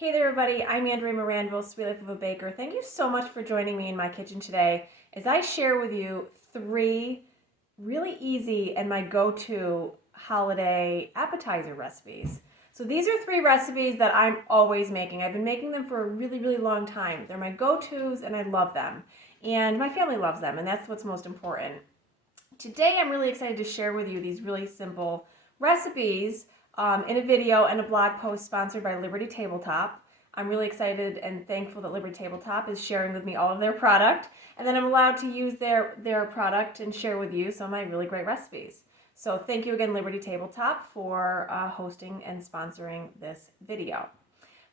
Hey there everybody, I'm Andrea Maranville, Sweet Life of a Baker. Thank you so much for joining me in my kitchen today as I share with you 3 really easy and my go-to holiday appetizer recipes. So these are 3 recipes that I'm always making. I've been making them for a really long time. They're my go-tos and I love them. And my family loves them, and that's what's most important. Today I'm really excited to share with you these really simple recipes in a video and a blog post sponsored by Liberty Tabletop. I'm really excited and thankful that Liberty Tabletop is sharing with me all of their product, and then I'm allowed to use their product and share with you some of my really great recipes. So thank you again, Liberty Tabletop, for hosting and sponsoring this video.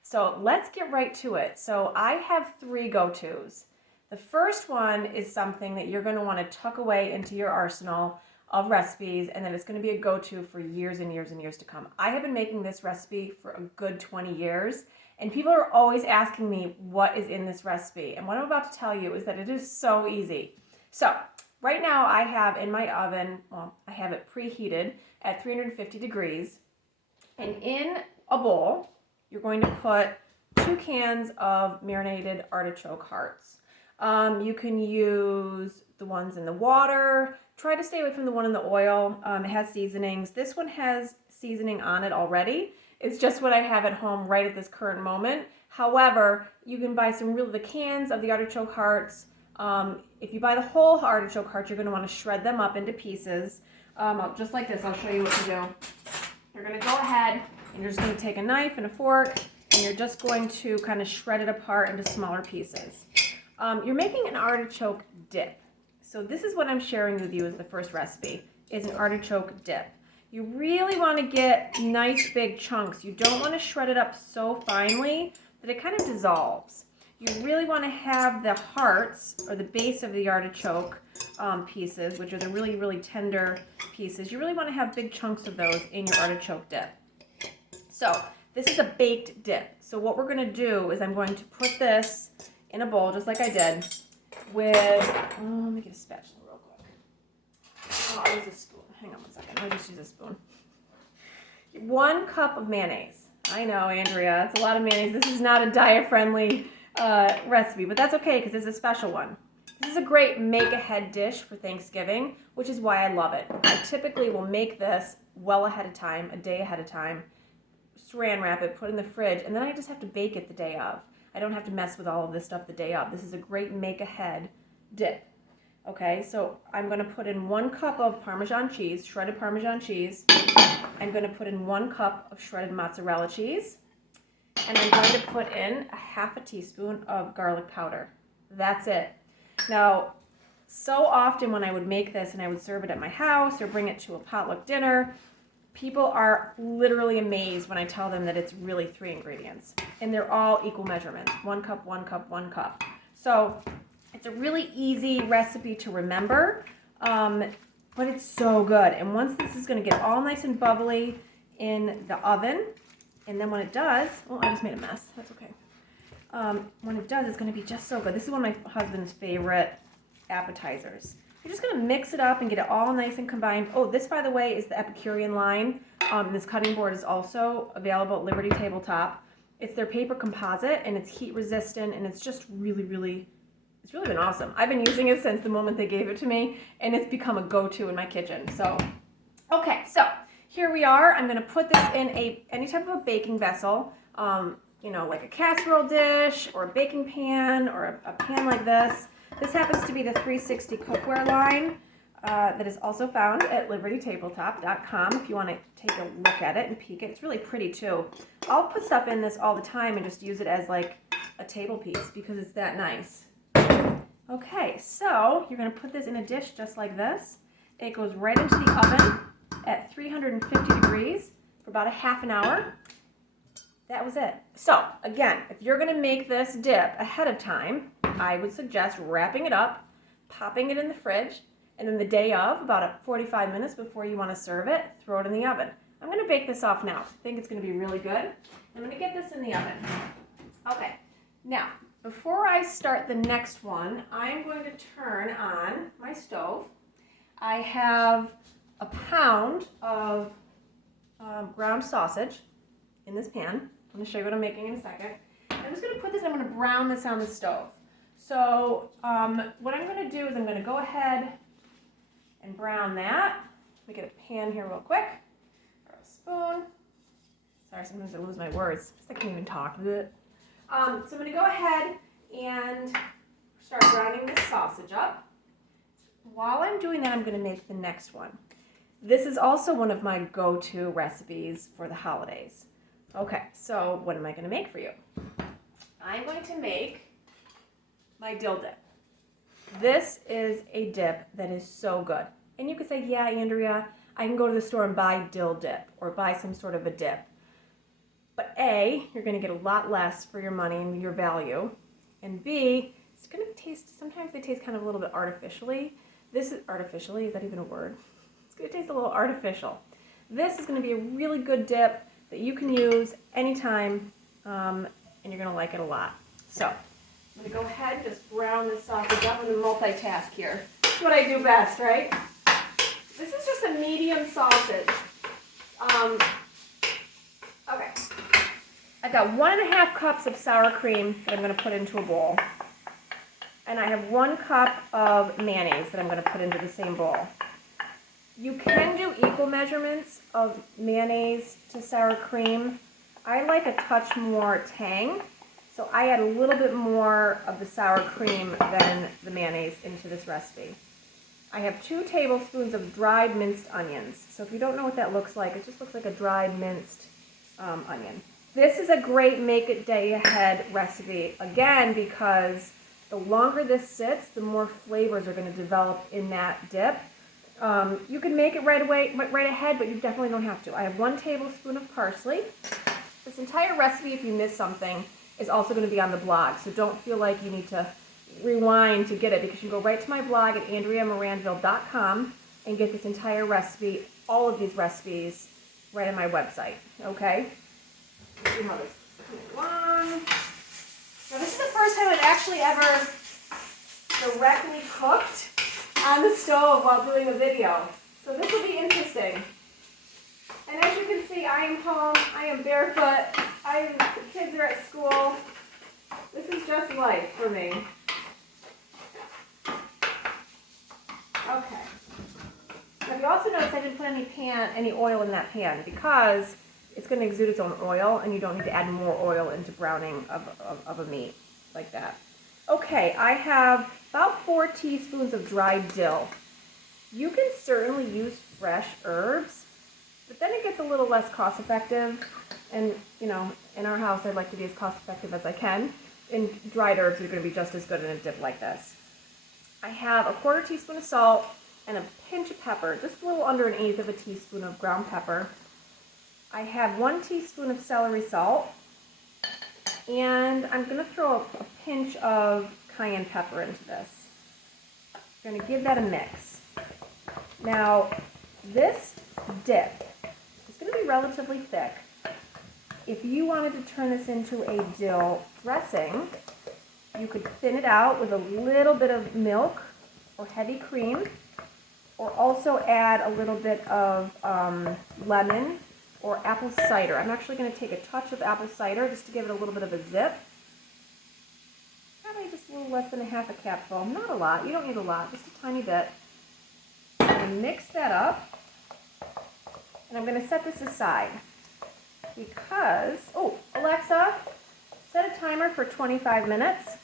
So let's get right to it. So I have 3 go-tos. The first one is something that you're going to want to tuck away into your arsenal of recipes, and then it's going to be a go-to for years and years and years to come. I have been making this recipe for a good 20 years, and people are always asking me what is in this recipe. And what I'm about to tell you is that it is so easy. So right now I have in my oven, I have it preheated at 350 degrees, and in a bowl you're going to put 2 cans of marinated artichoke hearts. You can use the ones in the water. Try to stay away from the one in the oil. It has seasonings. This one has seasoning on it already. It's just what I have at home right at this current moment. However, you can buy the cans of the artichoke hearts. If you buy the whole artichoke hearts, you're going to want to shred them up into pieces. Just like this, I'll show you what to do. You're going to go ahead and you're just going to take a knife and a fork, and you're just going to kind of shred it apart into smaller pieces. You're making an artichoke dip. So this is what I'm sharing with you as the first recipe, is an artichoke dip. You really want to get nice big chunks. You don't want to shred it up so finely that it kind of dissolves. You really want to have the hearts, or the base of the artichoke pieces, which are the really tender pieces. You really want to have big chunks of those in your artichoke dip. So this is a baked dip. So what we're going to do is I'm going to put this in a bowl, just like I did, with, let me get a spatula real quick. I'll use a spoon. Hang on one second. I'll just use a spoon. 1 cup of mayonnaise. I know, Andrea, it's a lot of mayonnaise. This is not a diet-friendly recipe, but that's okay because it's a special one. This is a great make-ahead dish for Thanksgiving, which is why I love it. I typically will make this well ahead of time, a day ahead of time, saran wrap it, put it in the fridge, and then I just have to bake it the day of. I don't have to mess with all of this stuff the day of. This is a great make-ahead dip. Okay, so I'm going to put in 1 cup of Parmesan cheese, shredded Parmesan cheese. I'm going to put in 1 cup of shredded mozzarella cheese. And I'm going to put in a ½ teaspoon of garlic powder. That's it. Now, so often when I would make this and I would serve it at my house or bring it to a potluck dinner, people are literally amazed when I tell them that it's really 3 ingredients. And they're all equal measurements. 1 cup, 1 cup, 1 cup. So it's a really easy recipe to remember, but it's so good. And once this is going to get all nice and bubbly in the oven, and then when it does, oh, I just made a mess. That's okay. When it does, it's going to be just so good. This is one of my husband's favorite appetizers. You're just going to mix it up and get it all nice and combined. Oh, this, by the way, is the Epicurean line. This cutting board is also available at Liberty Tabletop. It's their paper composite, and it's heat resistant, and it's just it's really been awesome. I've been using it since the moment they gave it to me, and it's become a go-to in my kitchen. So, okay, so here we are. I'm going to put this in any type of a baking vessel, like a casserole dish or a baking pan or a pan like this. This happens to be the 360 cookware line that is also found at libertytabletop.com if you want to take a look at it and peek it. It's really pretty too. I'll put stuff in this all the time and just use it as like a table piece because it's that nice. Okay, so you're going to put this in a dish just like this. It goes right into the oven at 350 degrees for about a ½ an hour. That was it. So again, if you're going to make this dip ahead of time, I would suggest wrapping it up, popping it in the fridge, and then the day of, about 45 minutes before you want to serve it, throw it in the oven. I'm going to bake this off now. I think it's going to be really good. I'm going to get this in the oven. Okay, now before I start the next one, I'm going to turn on my stove. I have a pound of ground sausage in this pan. going to show you what I'm making in a second. I'm just going to put this, I'm going to brown this on the stove. So what I'm going to do is I'm going to go ahead and brown that. Let me get a pan here real quick, or a spoon. Sorry, sometimes I lose my words because I can't even talk. So I'm going to go ahead and start browning this sausage up. While I'm doing that, I'm going to make the next one. This is also one of my go-to recipes for the holidays. Okay, so what am I going to make for you? I'm going to make my dill dip. This is a dip that is so good. And you could say, yeah, Andrea, I can go to the store and buy dill dip or buy some sort of a dip. But A, you're going to get a lot less for your money and your value. And B, it's going to taste, sometimes they taste kind of a little bit artificially. This is artificially, is that even a word? It's going to taste a little artificial. This is going to be a really good dip that you can use anytime, and you're going to like it a lot. So I'm going to go ahead and just brown this sausage up. I'm going to multitask here. That's what I do best, right? This is just a medium sausage. Okay. I've got 1.5 cups of sour cream that I'm going to put into a bowl. And I have 1 cup of mayonnaise that I'm going to put into the same bowl. You can do equal measurements of mayonnaise to sour cream. I like a touch more tang, so I add a little bit more of the sour cream than the mayonnaise into this recipe. I have 2 tablespoons of dried minced onions. So if you don't know what that looks like, it just looks like a dried minced onion. This is a great make it day ahead recipe, again, because the longer this sits, the more flavors are going to develop in that dip. You can make it right ahead, but you definitely don't have to. I have 1 tablespoon of parsley. This entire recipe, if you miss something, is also going to be on the blog, so don't feel like you need to rewind to get it, because you can go right to my blog at AndreaMaranville.com and get this entire recipe, all of these recipes, right on my website, okay? Let's see how this is coming along. Now this is the first time I've actually ever directly cooked on the stove while doing a video. So this will be interesting. And as you can see, I am home, I am barefoot, the kids are at school. This is just life for me. Okay. Now you also notice I didn't put any oil in that pan because it's going to exude its own oil, and you don't need to add more oil into browning of a meat like that. Okay, I have about 4 teaspoons of dried dill. You can certainly use fresh herbs, but then it gets a little less cost effective. And, you know, in our house, I'd like to be as cost effective as I can. And dried herbs are going to be just as good in a dip like this. I have a 1/4 teaspoon of salt and a pinch of pepper, just a little under 1/8 of a teaspoon of ground pepper. I have 1 teaspoon of celery salt, and I'm going to throw a pinch of cayenne pepper into this. I'm going to give that a mix. Now, this dip is going to be relatively thick. If you wanted to turn this into a dill dressing, you could thin it out with a little bit of milk or heavy cream, or also add a little bit of lemon or apple cider. I'm actually going to take a touch of apple cider just to give it a little bit of a zip. Probably just a little less than 1/2 capful. Not a lot. You don't need a lot. Just a tiny bit. I'm going to mix that up. And I'm going to set this aside because, oh, Alexa, set a timer for 25 minutes.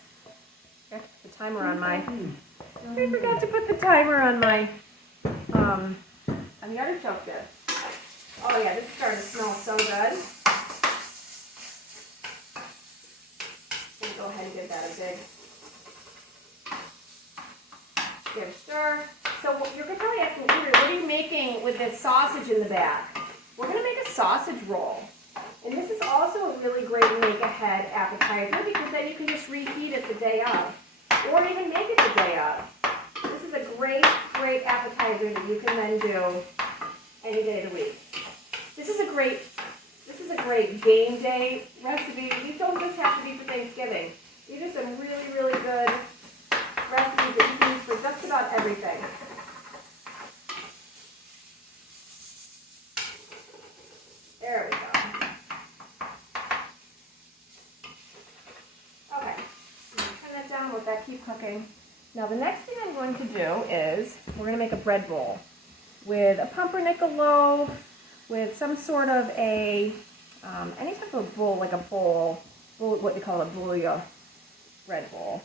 I put the timer on my, I forgot to put the timer on my, on the artichoke dip. Oh yeah, this is starting to smell so good. I'm going to go ahead and give that a big stir. So you're probably asking, what are you making with this sausage in the back? We're going to make a sausage roll. And this is also a really great make-ahead appetizer because then you can just reheat it the day of. Or even make it the day of. This is a great, great appetizer that you can then do any day of the week. This is a great game day recipe. These don't just have to be for Thanksgiving. These are some really, really good recipes that you can use for just about everything. There we go. keep cooking. Now the next thing I'm going to do is we're going to make a bread bowl with a pumpernickel loaf, with some sort of a, any type of bowl, like a bowl, what we call a bouillon bread bowl.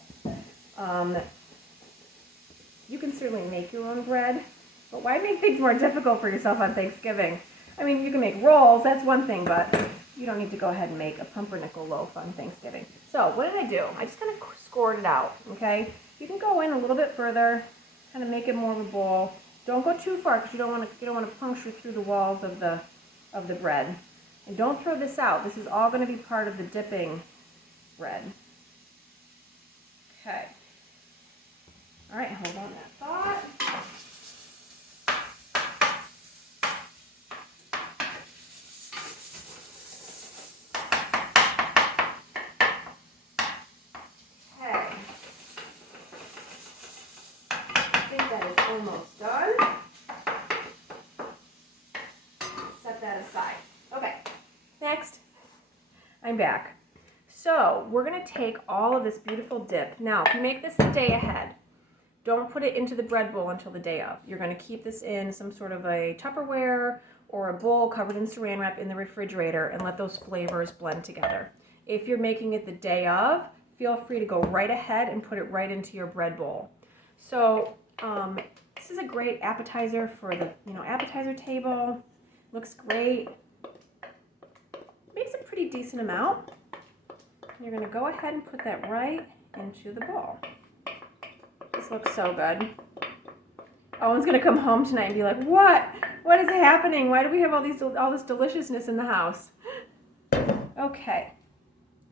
You can certainly make your own bread, but why make things more difficult for yourself on Thanksgiving? I mean, you can make rolls, that's one thing, but you don't need to go ahead and make a pumpernickel loaf on Thanksgiving. So what did I do? I just kind of scored it out, okay? You can go in a little bit further, kind of make it more of a bowl. Don't go too far because you don't want to puncture through the walls of the bread. And don't throw this out. This is all going to be part of the dipping bread. Okay. All right, hold on that thought. Okay. I think that is almost done. Set that aside. Okay, next, I'm back. So we're going to take all of this beautiful dip. Now, if you make this the day ahead, don't put it into the bread bowl until the day of. You're going to keep this in some sort of a Tupperware or a bowl covered in saran wrap in the refrigerator and let those flavors blend together. If you're making it the day of, feel free to go right ahead and put it right into your bread bowl. So this is a great appetizer for the appetizer table. Looks great. Makes a pretty decent amount. You're going to go ahead and put that right into the bowl. This looks so good. Owen's going to come home tonight and be like, what? What is happening? Why do we have all this deliciousness in the house? Okay,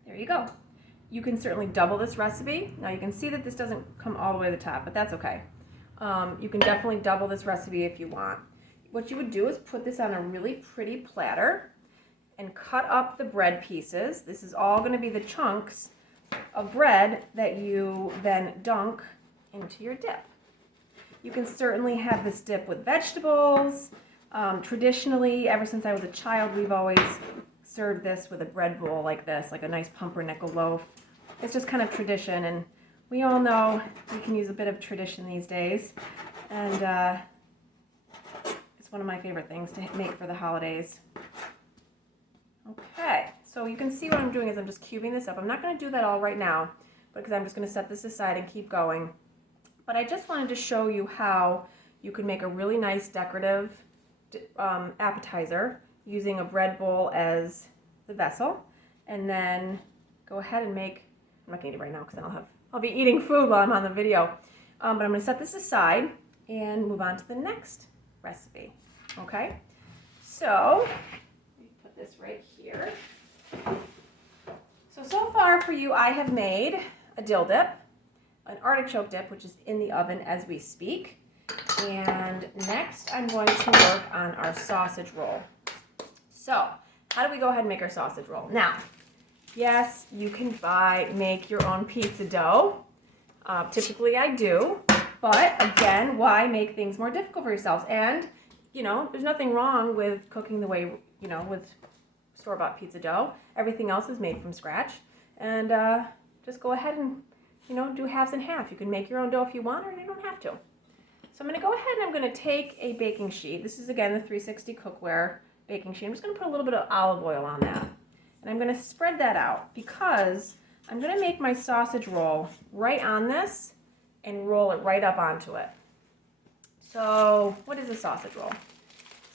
there you go. You can certainly double this recipe. Now you can see that this doesn't come all the way to the top, but that's okay. You can definitely double this recipe if you want. What you would do is put this on a really pretty platter and cut up the bread pieces. This is all going to be the chunks of bread that you then dunk into your dip. You can certainly have this dip with vegetables. Traditionally, ever since I was a child, we've always served this with a bread bowl like this, like a nice pumpernickel loaf. It's just kind of tradition, and we all know we can use a bit of tradition these days. And it's one of my favorite things to make for the holidays. Okay, so you can see what I'm doing is I'm just cubing this up. I'm not going to do that all right now, because I'm just going to set this aside and keep going. But I just wanted to show you how you can make a really nice decorative appetizer using a bread bowl as the vessel, and then go ahead and make, I'm not going to eat it right now because then I'll be eating food while I'm on the video. But I'm going to set this aside and move on to the next recipe. Okay, so put this right here. So far for you, I have made a dill dip, an artichoke dip, which is in the oven as we speak. And next I'm going to work on our sausage roll. So how do we go ahead and make our sausage roll? Now, yes, you can make your own pizza dough. Typically I do, but again, why make things more difficult for yourselves? And, there's nothing wrong with cooking the way, with store-bought pizza dough. Everything else is made from scratch. And just go ahead and, do halves and half. You can make your own dough if you want, or you don't have to. So I'm going to go ahead and I'm going to take a baking sheet. This is, again, the 360 cookware baking sheet. I'm just going to put a little bit of olive oil on that. And I'm going to spread that out because I'm going to make my sausage roll right on this and roll it right up onto it. So what is a sausage roll?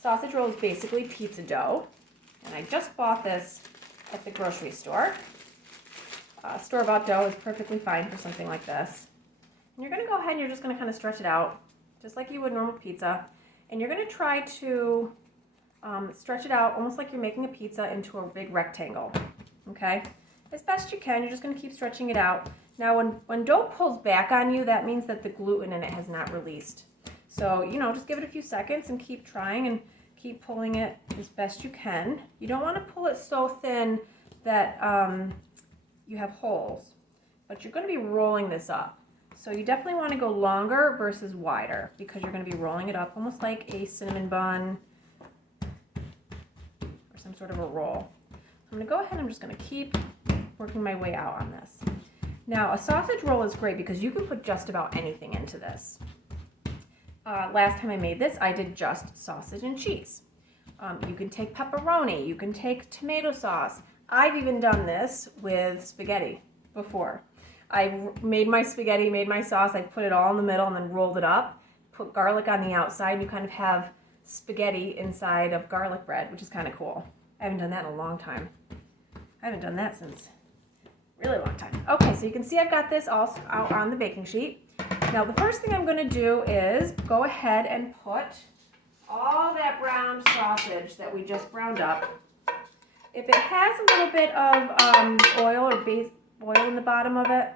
Sausage roll is basically pizza dough. And I just bought this at the grocery store. Store-bought dough is perfectly fine for something like this. And you're going to go ahead and you're just going to kind of stretch it out, just like you would normal pizza. And you're going to try to stretch it out almost like you're making a pizza into a big rectangle, okay? As best you can, you're just going to keep stretching it out. Now, when dough pulls back on you, that means that the gluten in it has not released. So, just give it a few seconds and keep trying and keep pulling it as best you can. You don't want to pull it so thin that you have holes, but you're going to be rolling this up. So you definitely want to go longer versus wider because you're going to be rolling it up almost like a cinnamon bun or some sort of a roll. I'm going to go ahead and I'm just going to keep working my way out on this. Now, a sausage roll is great because you can put just about anything into this. Last time I made this, I did just sausage and cheese. You can take pepperoni, you can take tomato sauce. I've even done this with spaghetti before. I made my spaghetti, made my sauce, I put it all in the middle and then rolled it up, put garlic on the outside, and you kind of have spaghetti inside of garlic bread, which is kind of cool. I haven't done that in a long time. I haven't done that since a really long time. Okay, so you can see I've got this all out on the baking sheet. Now the first thing I'm going to do is go ahead and put all that browned sausage that we just browned up. If it has a little bit of oil or oil in the bottom of it,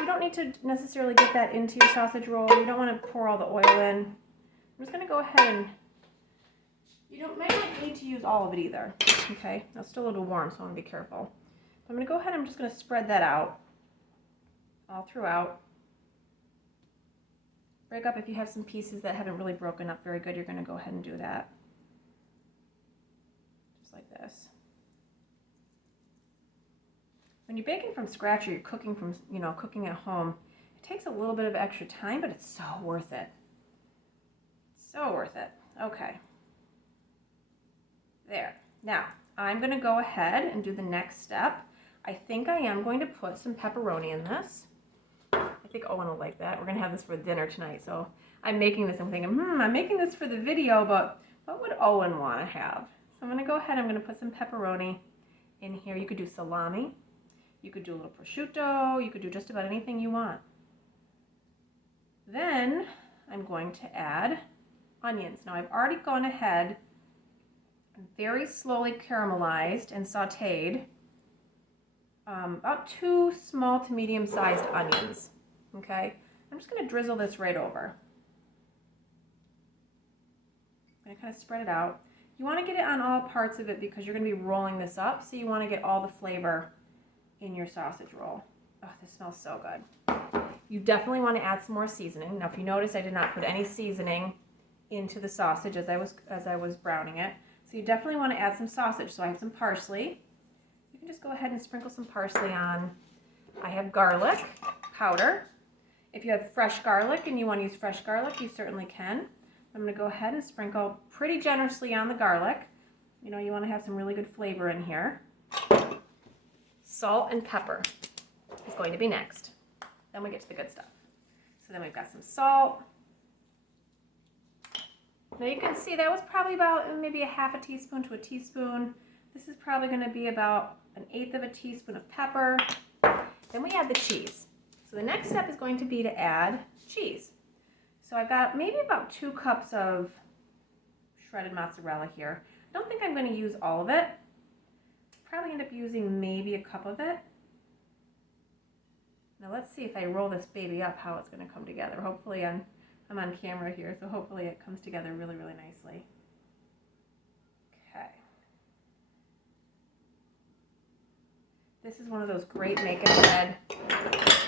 you don't need to necessarily get that into your sausage roll. You don't want to pour all the oil in. I'm just going to go ahead and, might not need to use all of it either. Okay, now it's still a little warm, so I want to be careful. I'm going to go ahead and I'm just going to spread that out all throughout. Break up if you have some pieces that haven't really broken up very good. You're going to go ahead and do that. Just like this. When you're baking from scratch or you're cooking from, cooking at home, it takes a little bit of extra time, but it's so worth it. So worth it. Okay. There. Now, I'm going to go ahead and do the next step. I think I am going to put some pepperoni in this. I think Owen will like that. We're going to have this for dinner tonight, so I'm making this. I'm thinking, I'm making this for the video, but what would Owen want to have? So I'm going to go ahead. I'm going to put some pepperoni in here. You could do salami. You could do a little prosciutto. You could do just about anything you want. Then I'm going to add onions. Now I've already gone ahead and very slowly caramelized and sauteed about 2 small to medium-sized onions. Okay, I'm just going to drizzle this right over. I'm going to kind of spread it out. You want to get it on all parts of it because you're going to be rolling this up, so you want to get all the flavor in your sausage roll. Oh, this smells so good. You definitely want to add some more seasoning. Now, if you notice, I did not put any seasoning into the sausage as I was browning it. So you definitely want to add some sausage. So I have some parsley. You can just go ahead and sprinkle some parsley on. I have garlic powder. If you have fresh garlic and you want to use fresh garlic, you certainly can. I'm going to go ahead and sprinkle pretty generously on the garlic. You want to have some really good flavor in here. Salt and pepper is going to be next. Then we get to the good stuff. So then we've got some salt. Now you can see that was probably about maybe a half a teaspoon to a teaspoon. This is probably going to be about 1/8 of a teaspoon of pepper. Then we add the cheese. So the next step is going to be to add cheese. So I've got maybe about 2 cups of shredded mozzarella here. I don't think I'm going to use all of it. Probably end up using maybe a cup of it. Now let's see if I roll this baby up how it's going to come together. Hopefully I'm on camera here, so hopefully it comes together really, really nicely. Okay. This is one of those great make ahead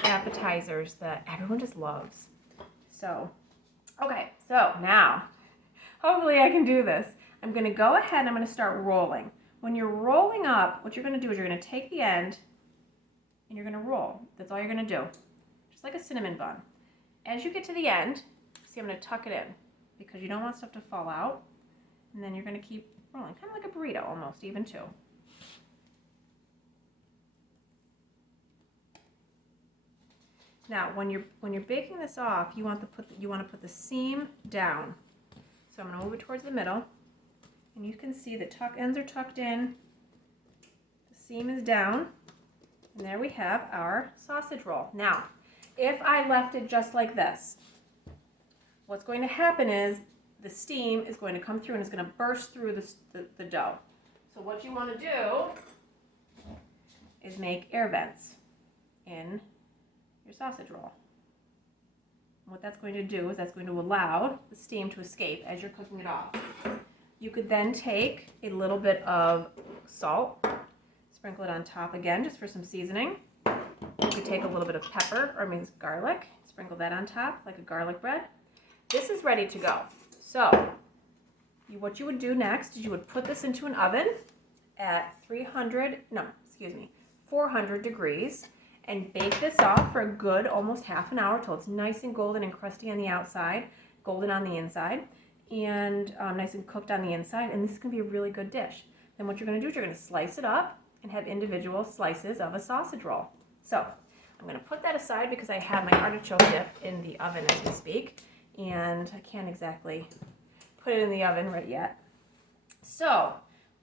appetizers that everyone just loves. So, okay, so now, hopefully I can do this. I'm going to go ahead and I'm going to start rolling. When you're rolling up, what you're going to do is you're going to take the end and you're going to roll. That's all you're going to do. Just like a cinnamon bun. As you get to the end, see, I'm going to tuck it in because you don't want stuff to fall out. And then you're going to keep rolling, kind of like a burrito almost, even too. Now, when you're baking this off, you want to put the seam down. So I'm going to move it towards the middle. And you can see the ends are tucked in, the seam is down, and there we have our sausage roll. Now, if I left it just like this, what's going to happen is the steam is going to come through and it's going to burst through the dough. So what you want to do is make air vents in your sausage roll. And what that's going to do is that's going to allow the steam to escape as you're cooking it off. You could then take a little bit of salt, sprinkle it on top again just for some seasoning. You could take a little bit of pepper or maybe garlic, sprinkle that on top like a garlic bread. This is ready to go. So what you would do next is you would put this into an oven at 400 degrees, and bake this off for a good almost half an hour till it's nice and golden and crusty on the outside, golden on the inside, and nice and cooked on the inside. And this is going to be a really good dish. Then what you're going to do is you're going to slice it up and have individual slices of a sausage roll. So I'm going to put that aside because I have my artichoke dip in the oven as we speak, and I can't exactly put it in the oven right yet. So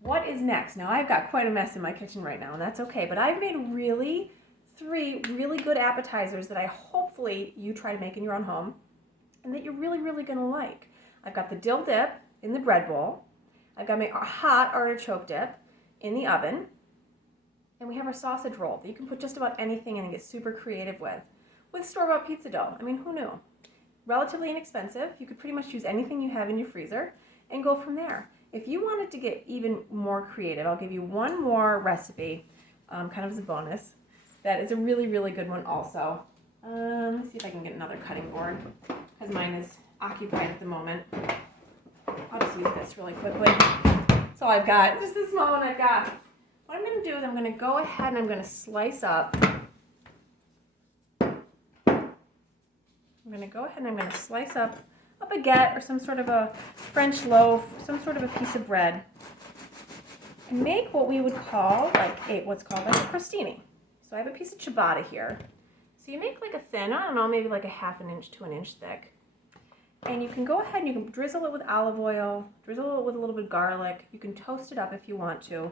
what is next? Now I've got quite a mess in my kitchen right now, and that's okay, but I've made three really good appetizers that I hopefully you try to make in your own home and that you're really going to like. I've got the dill dip in the bread bowl. I've got my hot artichoke dip in the oven. And we have our sausage roll that you can put just about anything in and get super creative with store-bought pizza dough. I mean, who knew? Relatively inexpensive. You could pretty much use anything you have in your freezer and go from there. If you wanted to get even more creative, I'll give you one more recipe, kind of as a bonus. That is a really good one also. Let's see if I can get another cutting board because mine is occupied at the moment. I'll just use this really quickly. That's all I've got. Just the small one I've got. What I'm going to do is I'm going to go ahead and I'm going to slice up. Slice up a baguette or some sort of a French loaf, some sort of a piece of bread, and make what we would call what's called like a crostini. So I have a piece of ciabatta here. So you make like a thin, I don't know, maybe like a ½ an inch to an inch thick. And you can go ahead and you can drizzle it with olive oil, drizzle it with a little bit of garlic. You can toast it up if you want to.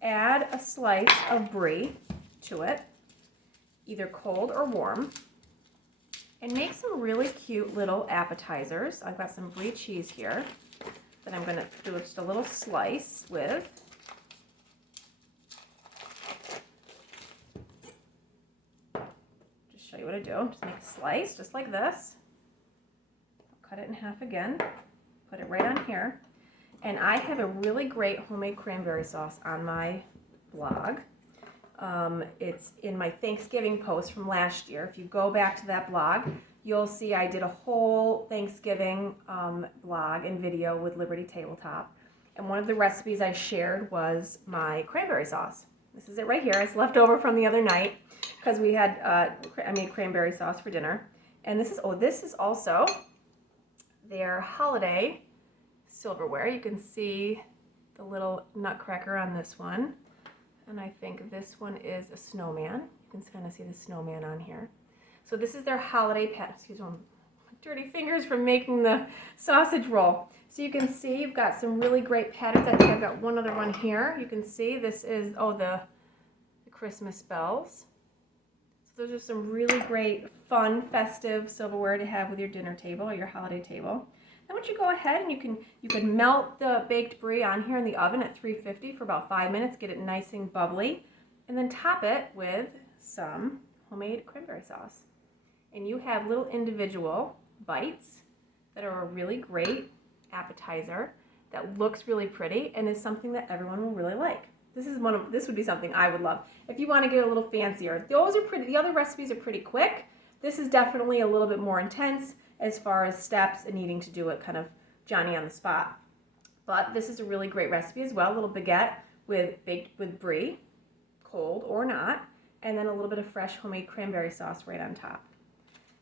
Add a slice of brie to it, either cold or warm, and make some really cute little appetizers. I've got some brie cheese here that I'm going to do just a little slice with. Just show you what I do. Just make a slice just like this. I'll cut it in half again, put it right on here. And I have a really great homemade cranberry sauce on my blog. It's in my Thanksgiving post from last year. If you go back to that blog, you'll see I did a whole Thanksgiving blog and video with Liberty Tabletop. And one of the recipes I shared was my cranberry sauce. This is it right here. It's left over from the other night because we had, I made cranberry sauce for dinner. And this is also their holiday silverware. You can see the little nutcracker on this one, and I think this one is a snowman. You can kind of see the snowman on here. So this is their holiday excuse me, dirty fingers from making the sausage roll. So you can see you've got some really great patterns. I think I've got one other one here. You can see this is the Christmas bells. So those are some really great, fun, festive silverware to have with your dinner table or your holiday table. Then once you go ahead and you can melt the baked brie on here in the oven at 350 for about 5 minutes, get it nice and bubbly, and then top it with some homemade cranberry sauce. And you have little individual bites that are a really great appetizer that looks really pretty and is something that everyone will really like. This would be something I would love. If you want to get a little fancier, those are pretty. The other recipes are pretty quick. This is definitely a little bit more intense as far as steps and needing to do it kind of Johnny on the spot. But this is a really great recipe as well. A little baguette baked with brie, cold or not, and then a little bit of fresh homemade cranberry sauce right on top.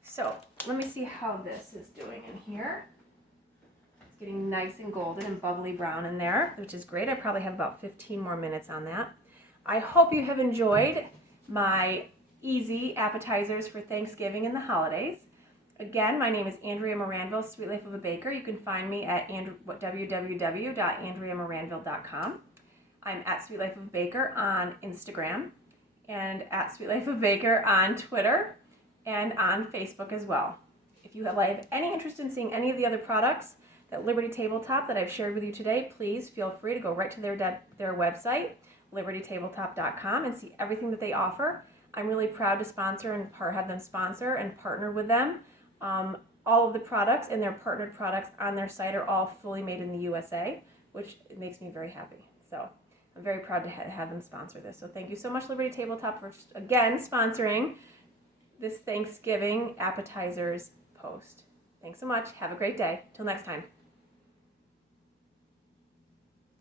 So let me see how this is doing in here. It's getting nice and golden and bubbly brown in there, which is great. I probably have about 15 more minutes on that. I hope you have enjoyed my easy appetizers for Thanksgiving and the holidays. Again, my name is Andrea Maranville, Sweet Life of a Baker. You can find me at www.andreamaranville.com. I'm at Sweet Life of a Baker on Instagram and at Sweet Life of a Baker on Twitter and on Facebook as well. If you have any interest in seeing any of the other products that Liberty Tabletop that I've shared with you today, please feel free to go right to their website, libertytabletop.com, and see everything that they offer. I'm really proud to sponsor and have them sponsor and partner with them. All of the products and their partnered products on their site are all fully made in the USA, which makes me very happy. So I'm very proud to have them sponsor this. So thank you so much, Liberty Tabletop, for again sponsoring this Thanksgiving appetizers post. Thanks so much. Have a great day. Till next time.